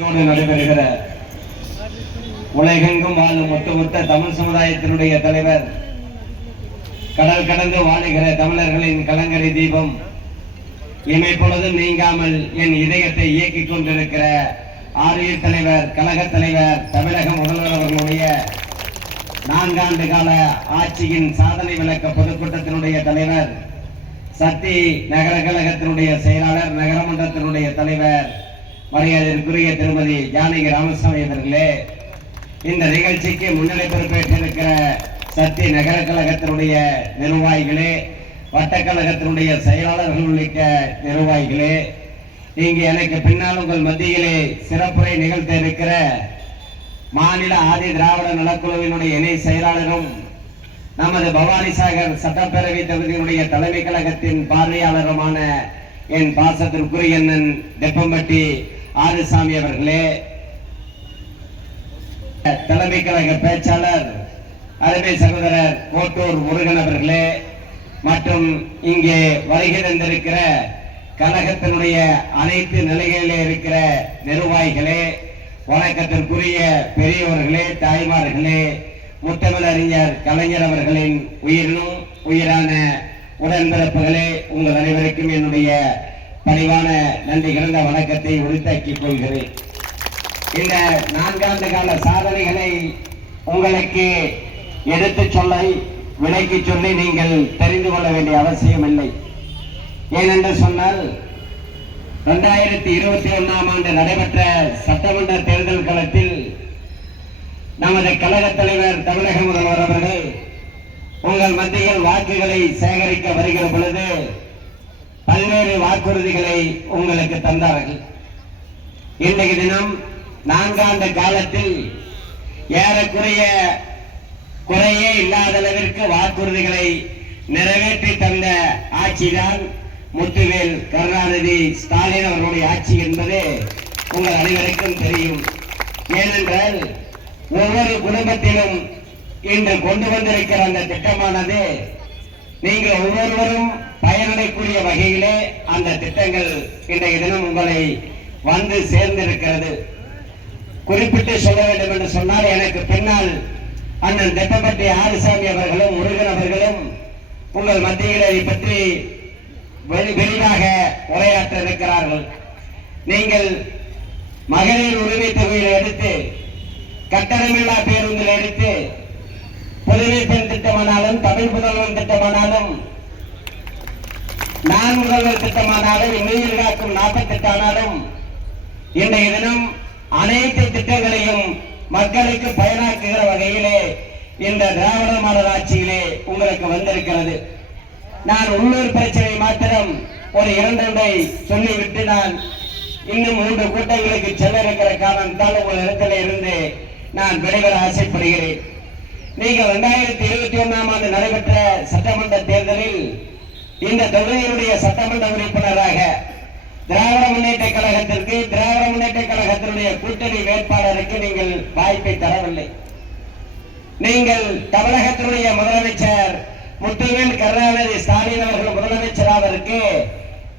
இதோடு நடைபெறுகிற உலகெங்கும் வாழும் ஒட்டுமொத்த தமிழ் சமுதாயத்தினுடைய தலைவர் கடல் கடந்து வாழுகிற தமிழர்களின் கலங்கரை தீபம் இமைப்பொழுதும் நீங்காமல் என் இதயத்தை இயக்கிக் கொண்டிருக்கிற ஆரியர் தலைவர் கழக தலைவர் தமிழக முதல்வர் அவர்களுடைய நான்காண்டு கால ஆட்சியின் சாதனை விளக்க பொதுக்கூட்டத்தினுடைய தலைவர் சக்தி நகர கழகத்தினுடைய செயலாளர் நகரமன்றத்தினுடைய தலைவர் மரியாதைக்குரிய திருமதி ஜானகி ராமசாமி அவர்களே இந்த நிகழ்ச்சிக்கு முன்னிலை பொறுப்பேற்றிருக்கிற சக்தி நகர கழகத்தினுடைய நிர்வாகிகளே வட்டக்கழகத்தினுடைய செயலாளர்கள் உள்ளிட்ட நிர்வாகிகளே இங்கு எனக்கு பின்னால் உங்கள் மத்தியிலே சிறப்புரை நிகழ்த்த இருக்கிற மாநில ஆதி திராவிட நலக்குழுவினுடைய இணை செயலாளரும் நமது பவானிசாகர் சட்டப்பேரவை தொகுதியினுடைய தலைமை கழகத்தின் பார்வையாளருமான என் பாசத்திற்குரிய அண்ணன் தெப்பம்பட்டி ஆறுசாமி அவர்களே தலைமை கழக பேச்சாளர் அருமை சகோதரர் கோட்டூர் முருகன் அவர்களே மற்றும் இங்கே வருகை தந்திருக்கிற கழகத்தினுடைய அனைத்து நிலைகளிலே இருக்கிற நிர்வாகிகளே வணக்கத்திற்குரிய பெரியவர்களே தாய்மார்களே முத்தமிழ் அறிஞர் கலைஞர் அவர்களின் உயிரினும் உயிரான உடன்பிறப்புகளே உங்கள் அனைவருக்கும் என்னுடைய பணிவான நன்றி கிடந்த வணக்கத்தை உரித்தாக்கிக் கொள்கிறேன். இந்த நான்காண்டு கால சாதனைகளை உங்களுக்கு எடுத்துச் சொல்ல விலைக்கு சொல்லி நீங்கள் தெரிந்து கொள்ள வேண்டிய அவசியம் இல்லை. ஏனென்று சொன்னால் ரெண்டாயிரத்தி இருபத்தி ஒன்றாம் ஆண்டு நடைபெற்ற சட்டமன்ற தேர்தல் களத்தில் நமது கழக தலைவர் தமிழக முதல்வர் அவர்கள் உங்கள் மத்தியில் வாக்குகளை சேகரிக்க வருகிற பொழுது பல்வேறு வாக்குறுதிகளை உங்களுக்கு தந்தார்கள் இன்றைய தினம் நான்காண்டு காலத்தில் ஏறக்குறைய குறையே இல்லாத அளவிற்கு வாக்குறுதிகளை நிறைவேற்றி தந்த ஆட்சிதான் முத்துவேல் கருணாநிதி ஸ்டாலின் அவர்களுடைய ஆட்சி என்பது உங்கள் அனைவருக்கும் தெரியும். ஏனென்றால் ஒவ்வொரு குடும்பத்திலும் இன்று கொண்டு வந்திருக்கிற அந்த திட்டமானது நீங்கள் ஒவ்வொருவரும் பயனடையக்கூடிய வகையிலே அந்த திட்டங்கள் இன்றைய தினம் உங்களை வந்து சேர்ந்திருக்கிறது. குறிப்பிட்டு சொல்ல வேண்டும் என்று சொன்னால் எனக்கு பின்னால் அண்ணன் தெப்பப்பட்டி ஆறுசாமி அவர்களும் முருகன் அவர்களும் உங்கள் மத்தியில் இதை பற்றி விரிவாக உரையாற்ற இருக்கிறார்கள். நீங்கள் மகளிர் உரிமை தொகையில் எடுத்து கட்டணமில்லா பேருந்தில் எடுத்து புதுமை பெண் திட்டமானாலும் தமிழ் புதல்வன் திட்டமானாலும் நான் முதல்வர் திட்டமானாலும் இன்னுயிர் காக்கும் நாட்டத்திட்டானாலும் ஆனாலும் இன்றைய தினம் அனைத்து திட்டங்களையும் மக்களுக்கு பயனாக்குகிற வகையிலே இந்த திராவிட மாடல் ஆட்சியிலே உங்களுக்கு வந்திருக்கிறது. நான் உள்ளூர் பிரச்சனை மாத்திரம் ஒரு இரண்டை சொல்லிவிட்டு நான் இன்னும் மூன்று கூட்டங்களுக்கு செல்ல இருக்கிற காரணத்தால் உங்கள் இடத்துல இருந்து நான் விடைபெற ஆசைப்படுகிறேன். நீங்கள் இரண்டாயிரத்தி இருபத்தி ஒன்னாம் ஆண்டு நடைபெற்ற சட்டமன்ற தேர்தலில் இந்த தொகுதியினுடைய சட்டமன்ற உறுப்பினராக திராவிட முன்னேற்ற கழகத்திற்கு திராவிட முன்னேற்ற கழகத்தினுடைய கூட்டணி வேட்பாளருக்கு நீங்கள் வாய்ப்பை தரவில்லை. நீங்கள் தமிழகத்தினுடைய முதலமைச்சர் முத்துவேல் கருணாநிதி ஸ்டாலின் அவர்கள் முதலமைச்சராவதற்கு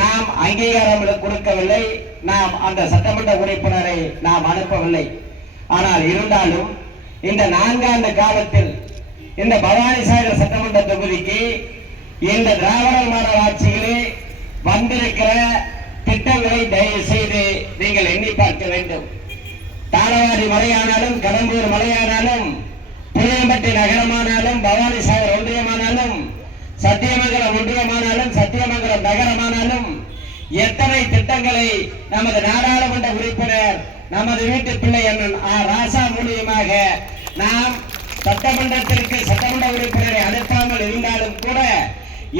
நாம் அங்கீகாரம் கொடுக்கவில்லை. நாம் அந்த சட்டமன்ற உறுப்பினரை நாம் அனுப்பவில்லை. ஆனால் இருந்தாலும் இந்த நான்காண்டு காலத்தில் இந்த பவானிசாகர் சட்டமன்ற தொகுதிக்கு இந்த திராவிட மாடல் ஆட்சியிலே வந்திருக்கிற திட்டங்களை தயவு செய்து நீங்கள் எண்ணி பார்க்க வேண்டும். தாளவாடி மலையானாலும் கடம்பூர் மலையானாலும் புளியம்பட்டி நகரமானாலும் பவானிசாகர் ஒன்றியமானாலும் சத்தியமங்கலம் ஒன்றியமானாலும் சத்தியமங்கலம் நகரமானாலும் எத்தனை திட்டங்களை நமது நாடாளுமன்ற உறுப்பினர் நமது வீட்டு பிள்ளை அண்ணன் ஆ. ராசா மூலியமாக நாம் சட்டமன்றத்திற்கு சட்டமன்ற உறுப்பினரை அனுப்பாமல் இருந்தாலும் கூட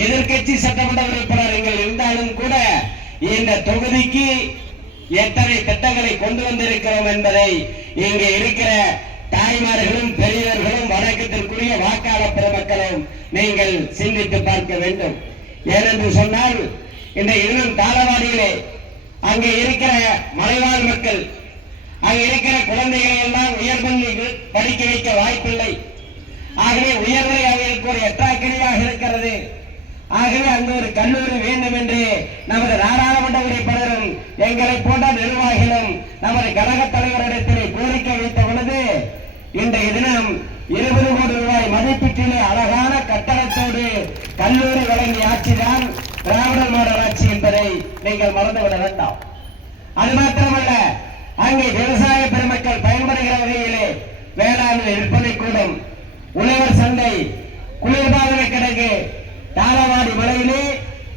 எதிர்க்கட்சி சட்டமன்ற உறுப்பினர் நீங்கள் இருந்தாலும் கூட இந்த தொகுதிக்கு எத்தனை திட்டங்களை கொண்டு வந்திருக்கிறோம் என்பதை இங்கே இருக்கிற தாய்மார்களும் பெரியவர்களும் வணக்கத்திற்குரிய வாக்காளர் பெருமக்களும் நீங்கள் சிந்தித்து பார்க்க வேண்டும். ஏனென்று சொன்னால் இந்த இன்னும் தாளவாடியிலே அங்கே இருக்கிற மலைவாழ் மக்கள் அங்கே இருக்கிற குழந்தைகளை எல்லாம் உயர்பள்ளி படிக்க வைக்க வாய்ப்பில்லை. ஆகவே உயர்நிலை அவர்களுக்கு ஒரு எட்டாக்கிரியாக இருக்கிறது. ஆகவே அங்கு ஒரு கல்லூரி வேண்டும் என்று நமது நாடாளுமன்ற உறுப்பினரும் எங்களை போன்ற நிர்வாகிகளும் நமது கழக தலைவரிடத்திலே கோரிக்கை வைத்த பொழுது இன்றைய தினம் இருபது கோடி ரூபாய் மதிப்பீட்டிலே அழகான கட்டணத்தோடு கல்லூரி வழங்கிய ஆட்சிதான் திராவிட மாடல் ஆட்சி என்பதை நீங்கள் மறந்துவிட வேண்டாம். அது மாத்திரமல்ல அங்கே விவசாய பெருமக்கள் பயன்படுகிற வகையிலே வேளாண்மை விற்பனை கூடும் உழவர் சந்தை குளிர்பாதன கிடங்கு தாளவாடி வரையிலே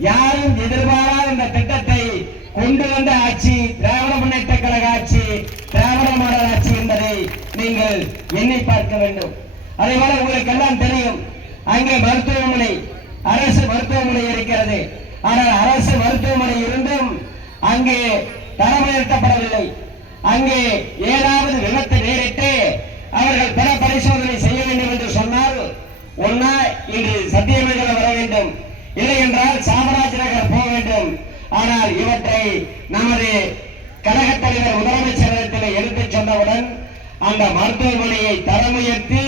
யாரும் எதிர்பாராத இந்த திட்டத்தை கொண்டு வந்த ஆட்சி திராவிட முன்னேற்ற கழக ஆட்சி திராவிட மாடல் ஆட்சி என்பதை நீங்கள் எண்ணி பார்க்க வேண்டும். அதே போல உங்களுக்கு எல்லாம் தெரியும் அங்கே மருத்துவமனை அரசு மருத்துவமனை இருக்கிறது. ஆனால் அரசு மருத்துவமனை இருந்தும் அங்கே தரமுயர்த்தப்படவில்லை அங்கே ஏதாவது விபத்து நேரிட்டு அவர்கள் பிற பரிசோதனை செய்ய வேண்டும் என்று சொன்னால் ஒன்னா இன்று சத்தியமங்கல வர வேண்டும் இல்லை என்றால் சாமராஜ் நகர் போக வேண்டும் ஆனால் இவற்றை நமது கழகத் தலைவர் முதலமைச்சரிடத்தில் எடுத்துச் சொன்னவுடன் அந்த மருத்துவமனையை தரமுயர்த்தி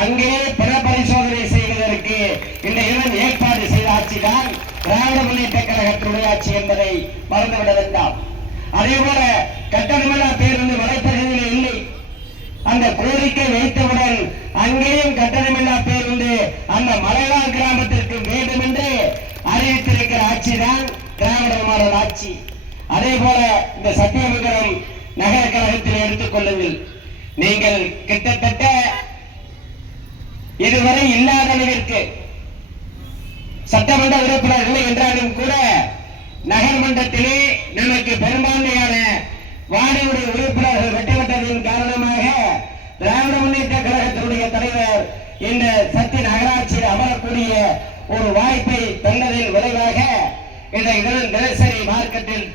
அங்கே பிற பரிசோதனை செய்வதற்கு இந்த இடம் ஏற்பாடு செய்த ஆட்சிதான் திராவிட முன்னேற்ற கழகத்தினுடைய ஆட்சி என்பதை மறந்துவிட வேண்டாம் அதே போல கட்டணமில்லா பேருந்து வலைப்பகுதியில் இல்லை அந்த கோரிக்கை வைத்தவுடன் அங்கேயும் கட்டணமில்லா பேருந்து அந்த மலைவாழ் கிராமத்திற்கு வேண்டும் என்று அறிவித்திருக்கிற ஆட்சிதான் திராவிட மாடல் ஆட்சி அதே போல இந்த சத்தியமங்கலம் நகர கழகத்தில் எடுத்துக் கொள்ளுங்கள். நீங்கள் கிட்டத்தட்ட இதுவரை இல்லாத அளவிற்கு சட்டமன்ற உறுப்பினர் இல்லை என்றாலும் கூட நகர்மன்றத்திலே நமக்கு பெரும்பான்மையான வார்டுடைய உறுப்பினர்கள் வெட்டுவிட்டதின் காரணம் திராவிட முன்னேற்ற கழகத்தினுடைய தலைவர் இந்த சக்தி நகராட்சியில் அமரக்கூடிய ஒரு வாய்ப்பை தந்ததின் விளைவாக இன்றைய தினம் காலகட்டத்தில்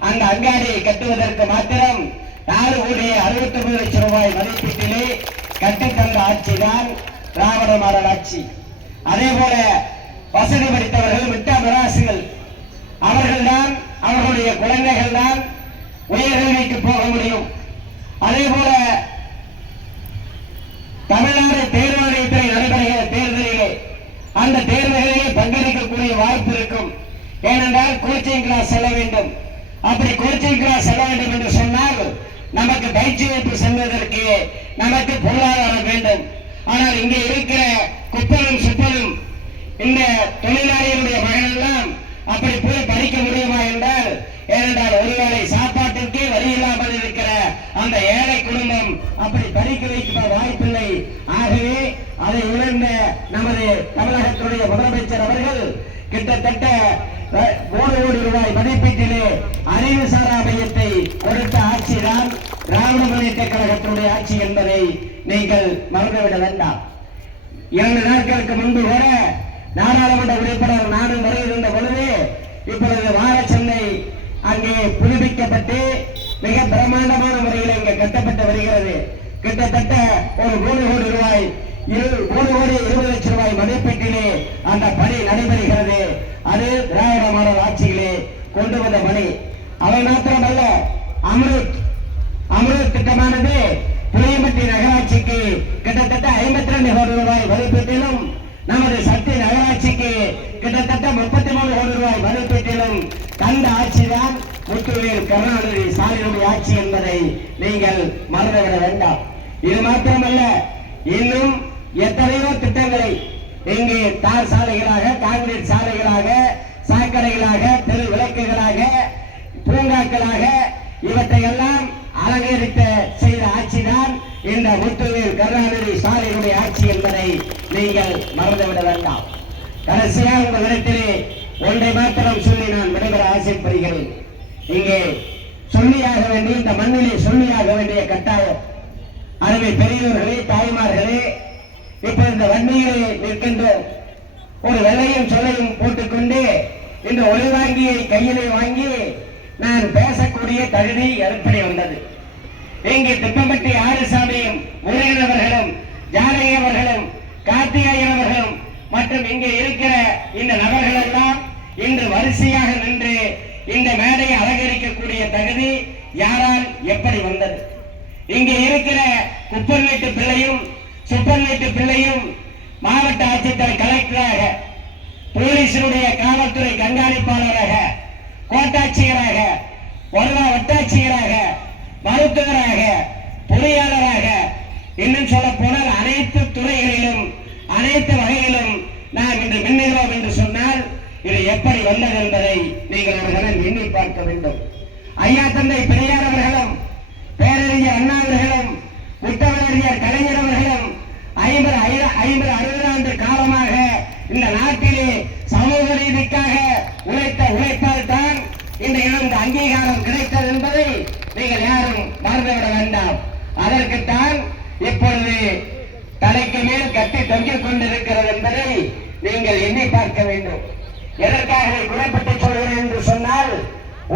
அந்த அங்காடியை கட்டுவதற்கு மாத்திரம் நாலு கோடியே அறுபத்தி ஒன்பது லட்சம் ரூபாய் மதிப்பீட்டிலே கட்டித்தந்த ஆட்சிதான் திராவிட மாடல் ஆட்சி. அதே போல வசதி படித்தவர்கள் விட்ட மிராசுகள் அவர்கள்தான் அவர்களுடைய குழந்தைகள் தான் உயர்கல்விக்கு போக முடியும் அதே போல தமிழ்நாடு தேர்வாணையத்தில் நடைபெறுகிற தேர்தலிலே அந்த தேர்தலிலே பங்கேற்கக்கூடிய வாய்ப்பு இருக்கும் ஏனென்றால் கோச்சிங் கிளாஸ் செல்ல வேண்டும் அப்படி கோச்சிங் கிளாஸ் செல்ல வேண்டும் என்று சொன்னால் நமக்கு பயிற்சி வகுப்பு செல்வதற்கு நமக்கு பொருளாதாரம் வேண்டும் ஆனால் இங்கே இருக்கிற குப்பலும் சுப்பலும் இந்த தொழிலாளிகளுடைய மகன் எல்லாம் அப்படி போய் படிக்க முடியுமா என்றால் ஏனென்றால் ஒருவேளை சாப்பாட்டிற்கே வழி இல்லாமல் இருக்கிற அந்த ஏழை குடும்பம் அப்படி படிக்க வைக்க வாய்ப்பில்லை. ஆகவே அதை உணர்ந்த நமது தமிழகத்துடைய முதலமைச்சர் அவர்கள் கிட்டத்தட்ட அஹ், கோடி ரூபாய் மதிப்பீட்டிலே அறிவுசாரா மையத்தை கொடுத்த ஆட்சிதான் திராவிட முன்னேற்ற கழகத்தினுடைய ஆட்சி என்பதை நீங்கள் மறந்துவிட வேண்டாம். இரண்டு நாட்களுக்கு முன்பு வர நாடாளுமன்ற உறுப்பினர் நானும் வருகின்ற பொழுது இப்பொழுது வாரச்சந்தை அங்கே புதுப்பிக்கப்பட்டு மிக பிரமாண்டமான முறையில் இங்கே கட்டப்பட்டு வருகிறது. கிட்டத்தட்ட ஒரு மூணு கோடி ரூபாய் இரு- மூணு கோடி இருபது லட்சம் ரூபாய் மதிப்பீட்டிலே அந்த பணி நடைபெறுகிறது. அது திராவிட மாடல் ஆட்சியிலே கொண்டு வந்த பணி. அவை மாத்திரமல்ல அமிர்த் அமிர்த் திட்டமானது புளியம்பட்டி நகராட்சிக்கு கிட்டத்தட்ட ஐம்பத்தி ரெண்டு கோடி ரூபாய் மதிப்பீட்டிலும் நமது சக்தி நகராட்சிக்கு கிட்டத்தட்ட முப்பத்தி மூணு கோடி ரூபாய் மதிப்பீட்டிலும் தந்த ஆட்சிதான் முத்துவேல் கருணாநிதி ஸ்டாலினுடைய ஆட்சி என்பதை நீங்கள் மறந்துவிட வேண்டாம். இது மாத்திரமல்ல இன்னும் எத்தனையோ திட்டங்களை இங்கு தார் சாலைகளாக காங்கிரீட் சாலைகளாக சாக்கடைகளாக தெரு விளக்குகளாக பூங்காக்களாக இவற்றை எல்லாம் அலங்கரித்த செய்த ஆட்சிதான் இந்த முத்துவேல் கருணாநிதி ஸ்டாலினுடைய ஆட்சி என்பதை நீங்கள் மறந்துவிட வேண்டாம். கடைசியாக உங்களிடத்திலே ஒன்றை மாத்திரம் சொல்லி நான் விடைபெற ஆசைப்படுகிறேன். இங்கே சொல்லியாக வேண்டிய இந்த மண்ணிலே சொல்லியாக வேண்டிய கட்டாயம். அருமை பெரியவர்களே தாய்மார்களே இப்ப இந்த வண்டியிலே நிற்கின்றோம் ஒரு வெள்ளையும் சொல்லையும் போட்டுக்கொண்டு இந்த ஒளிவாங்கியை கையிலே வாங்கி நான் பேசக்கூடிய தகுதி எப்படி வந்தது. இங்கு திப்பம்பட்டி ஆறுசாமியும் முருகன் அவர்களும் ஜானகி அவர்களும் கார்த்திகேயன் அவர்களும் மற்றும் இங்கே இருக்கிற இந்த நபர்கள் எல்லாம் இன்று வரிசையாக நின்று இந்த மேடையை அலங்கரிக்கக்கூடிய தகுதி யாரால் எப்படி வந்தது? இங்கே இருக்கிற குப்பன் வீட்டு பிள்ளையும் சுப்பன் வீட்டு பிள்ளையும் மாவட்ட ஆட்சித்தலைவர் கலெக்டராக போலீசினுடைய காவல்துறை கண்காணிப்பாளராக கோட்டாட்சியராக வருவா வட்டாட்சியராக மருத்துவராக பொறியாளராக இன்னும் சொல்ல போனால் அனைத்து துறைகளிலும் அனைத்து வகையிலும் நாம் இன்று மின்னுகிறோம் என்று சொன்ன இது எப்படி வந்தது என்பதை நீங்கள் ஒரு கணம் எண்ணி பார்க்க வேண்டும். ஐயா தந்தை பெரியார் அவர்களும் பேரறிஞர் அண்ணா அவர்களும் முத்தமிழறிஞர் கலைஞர் அவர்களும் ஐம்பது ஐ- ஐம்பது அறுபது ஆண்டு காலமாக இந்த நாட்டிலே சமூக ரீதிக்காக உழைத்த உழைப்பால் தான் இந்த இழந்த அங்கீகாரம் கிடைத்தது என்பதை நீங்கள் யாரும் மறந்துவிட வேண்டாம். அதற்குத்தான் இப்பொழுது தலைக்கு மேல் கட்டி தொங்கிக் கொண்டிருக்கிறது என்பதை நீங்கள் எண்ணி பார்க்க வேண்டும். எதற்காக இதை சொல்கிறேன் என்று சொன்னால்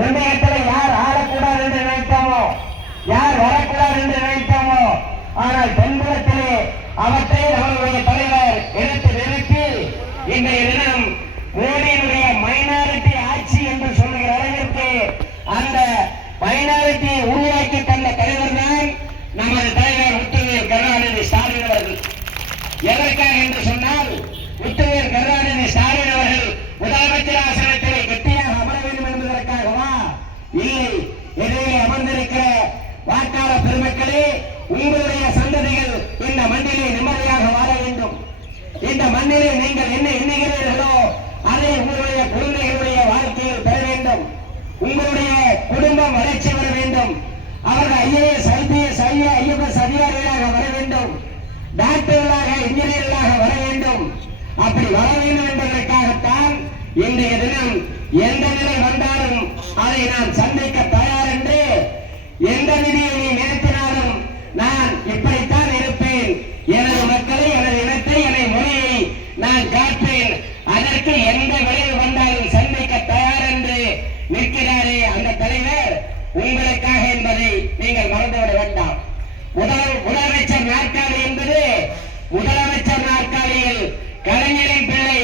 உண்மையத்தில் யார் ஆடக்கூடாது என்று நினைத்தோமோ யார் வரக்கூடாது என்று நினைத்தோமோ ஆனால் தென்புறத்திலே அவற்றை அவருடைய தலைவர் எடுத்து நிறுத்தி இன்றைய தினம் மோடியினுடைய மைனாரிட்டி ஆட்சி என்று சொல்கிற அளவிற்கு அந்த மைனாரிட்டியை உருவாக்கி தந்த தலைவர் தான் நமது தலைவர் முத்துவேல் கருணாநிதி ஸ்டாலின் அவர்கள். எதற்காக என்று சொன்னால் முத்துவேல் கருணாநிதி ஸ்டாலின் அவர்கள் முதலமைச்சர் ஆசனத்திலே கெட்டியாக அமர வேண்டும் என்பதற்காகவா இல்லை எதிரிலே அமர்ந்திருக்கிற வாக்காளர் பெருமக்களே உங்களுடைய சந்ததிகள் இந்த மண்ணிலே நிம்மதியாக வாழ வேண்டும் இந்த மண்ணிலே நீங்கள் என்ன எண்ணுகிறீர்களோ அதை உங்களுடைய குழந்தைகளுடைய வாழ்க்கையில் பெற வேண்டும் உங்களுடைய குடும்பம் வளர்ச்சி பெற வேண்டும் அவர்கள் ஐஏஎஸ் ஐபிஎஸ் ஐஏ ஐஎஃப்எஸ் அதிகாரிகளாக வர வேண்டும் டாக்டர்களாக இன்ஜினியர்களாக வர வேண்டும் அப்படி வர வேண்டும் என்பதற்காகத்தான் இன்றைய தினம் எந்த நிலை வந்தாலும் அதை நான் சந்திக்க தயார் என்று எந்த நிதியை நீ நிறுத்தினாலும் நான் இப்படித்தான் இருப்பேன். எனது மக்களை எனது இனத்தை எனது மொழியை நான் காப்பேன். அதற்கு எந்த விளைவு வந்தாலும் சந்திக்க தயார் என்று நிற்கிறாரே அந்த தலைவர். உங்களுக்காக என்பதை நீங்கள் மறந்துவிட வேண்டாம். முதல் முதலமைச்சர் நாற்காலி என்பது முதலமைச்சர் நாற்காலியில் கலைஞரின் பிள்ளை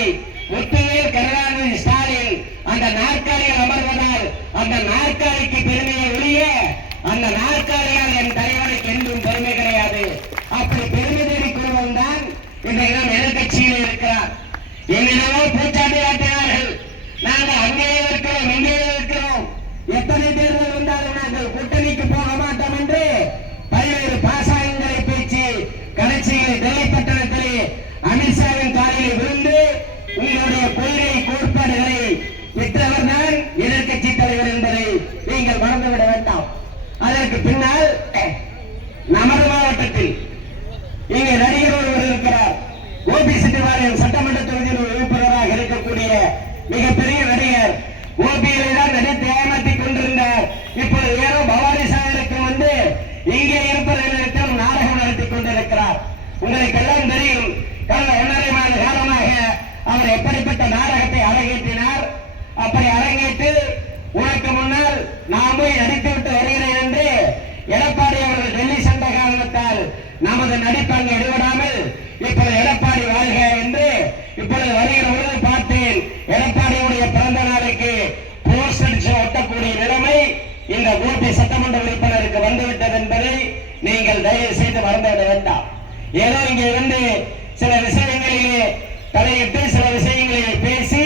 முத்துவேல் கருணாநிதி ஸ்டாலின் அந்த நாற்காலியில் அமர்வதால் அந்த நாற்காலிக்கு பெருமையை ஒழிய அந்த நாற்காலியால் என் தலைவருக்கு என்றும் பெருமை கிடையாது அப்படி பெருமை தேடிக் கொள்வன் தான் இன்றைய தினம் எதிர்கட்சியில் இருக்கிறார் என்னிடமோ பூச்சாண்டி காட்டினார்கள் நாங்கள் அங்கேயே இருக்கிறோம் இங்கேயே இருக்கிறோம் எத்தனை தேர்தல் வந்தாலும் நாங்கள் கூட்டணிக்கு போக மாட்டோம் என்று பல்வேறு பாசாயங்களை பேச்சு கடைசியில் டெல்லி பட்டணத்திலே அமித்ஷாவின் காலில் விழுந்து உங்களுடைய கொள்கை கோட்பாடுகளை விற்றவர் தான் எதிர்கட்சி தலைவர் என்பதை நீங்கள் மறந்துவிட வேண்டாம் அதற்கு பின்னால் நமது மாவட்டத்தில் இங்கே நடிகர் ஒருவர் இருக்கிறார் ஓபி செட்டிவாளையம் சட்டமன்ற தொகுதியில் ஒரு உறுப்பினராக இருக்கக்கூடிய மிகப்பெரிய நடிகர் ஓபியிலே தான் நடித்து ஏமாற்றிக் கொண்டிருந்தார் இப்பொழுது ஏதோ பவானி சாகருக்கு வந்து இங்கே இருப்பதை நாடகம் நடத்திக் கொண்டிருக்கிறார். உங்களுக்கு எல்லாம் தெரியும் கடந்த ஒன்றரை மாத காலமாக அவர் எப்படிப்பட்ட நாடகத்தை அரங்கேற்றினார். அப்படி அரங்கேற்று உனக்கு முன்னால் நான் போய் நடித்துவிட்டு வருகிறேன் என்று எடப்பாடி அவர்கள் டெல்லி சென்ற காரணத்தால் நமது நடிப்பாங்க அங்கு எடுபடாமல் இப்பொழுது எடப்பாடி வாழ்க என்று இப்பொழுது வருகிற பொழுது பார்த்தேன் எடப்பாடியுடைய பிறந்த நாளுக்கு போஸ்ட் அடிச்சு ஒட்டக்கூடிய நிலைமை இந்த ஊட்டி சட்டமன்ற உறுப்பினர் நீங்கள் தயவு செய்து மறந்துவிட வேண்டாம். ஏதோ இங்க இருந்து சில விஷயங்களிலே தலையிட்டு சில விஷயங்களிலே பேசி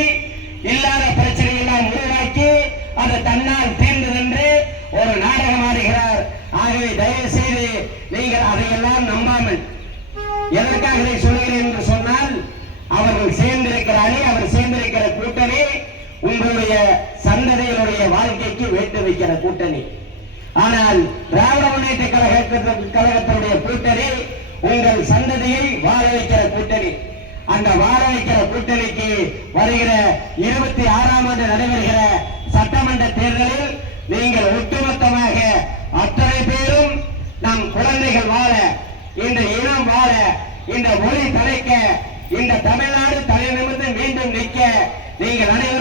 இல்லாத பிரச்சனை எல்லாம் உருவாக்கி அது தன்னால் தீர்ந்து நின்று ஒரு நாடகம் ஆடுகிறார். ஆகவே தயவு செய்து நீங்கள் அதையெல்லாம் நம்பாமல் எதற்காக இதை சொல்கிறேன் என்று சொன்னால் அவர்கள் சேர்ந்திருக்கிற அணி அவர் சேர்ந்திருக்கிற கூட்டணி உங்களுடைய சந்ததிகளுடைய வாழ்க்கைக்கு வேட்டு வைக்கிற கூட்டணி. ஆனால் திராவிட முன்னேற்ற கழகத்திற்கு கழகத்தினுடைய கூட்டணி உங்கள் சந்ததியை வாழ வைக்கிற கூட்டணி. அந்த வாழ வைக்கிற கூட்டணிக்கு வருகிற இருபத்தி ஆறாம் ஆண்டு நடைபெறுகிற சட்டமன்ற தேர்தலில் நீங்கள் ஒட்டுமொத்தமாக அத்தனை பேரும் நம் குழந்தைகள் வாழ இந்த இனம் வாழ இந்த மொழி தலைக்க இந்த தமிழ்நாடு தலைநிமிர்ந்து மீண்டும் நிற்க நீங்கள் அனைவரும்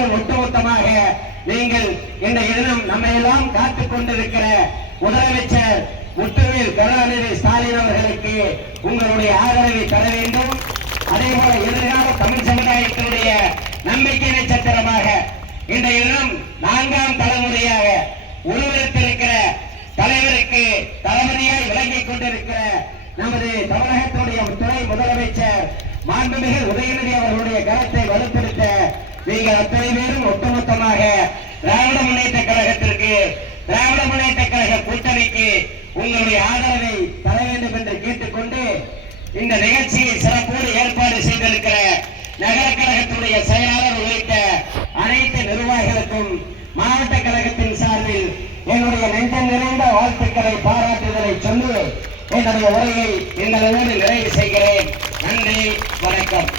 நீங்கள் இந்த தினம் நம்மை எல்லாம் காத்துக் கொண்டிருக்கிற முதலமைச்சர் முத்துவேல் கருணாநிதி ஸ்டாலின் அவர்களுக்கு உங்களுடைய ஆதரவை தர வேண்டும். அதே போல எதிர்கால தமிழ் சமுதாயத்தினுடைய நம்பிக்கை நட்சத்திரமாக இன்றைய தினம் நான்காம் தலைமுறையாக உருவெடுத்திருக்கிற தலைவருக்கு தளபதியாய் விளங்கிக் கொண்டிருக்கிற நமது தமிழகத்துடைய துணை முதலமைச்சர் மாண்புமிகு உதயநிதி அவர்களுடைய கருத்தை வலுப்படுத்த நீங்கள் அத்தனை பேரும் ஒட்டுமொத்தமாக திராவிட முன்னேற்ற கழகத்திற்கு திராவிட முன்னேற்ற கழக கூட்டணிக்கு உங்களுடைய ஆதரவை தர வேண்டும் என்று கேட்டுக்கொண்டு இந்த நிகழ்ச்சியை சிறப்போடு ஏற்பாடு செய்திருக்கிற நகர கழகத்துடைய செயலாளர் உள்ளிட்ட அனைத்து நிர்வாகிகளுக்கும் மாவட்ட கழகத்தின் சார்பில் என்னுடைய நெஞ்சம் நிறைந்த வாழ்த்துக்களை பாராட்டுதலை சொல்லி என்னுடைய உரையை எங்களோடு நிறைவு செய்கிறேன். நன்றி வணக்கம்.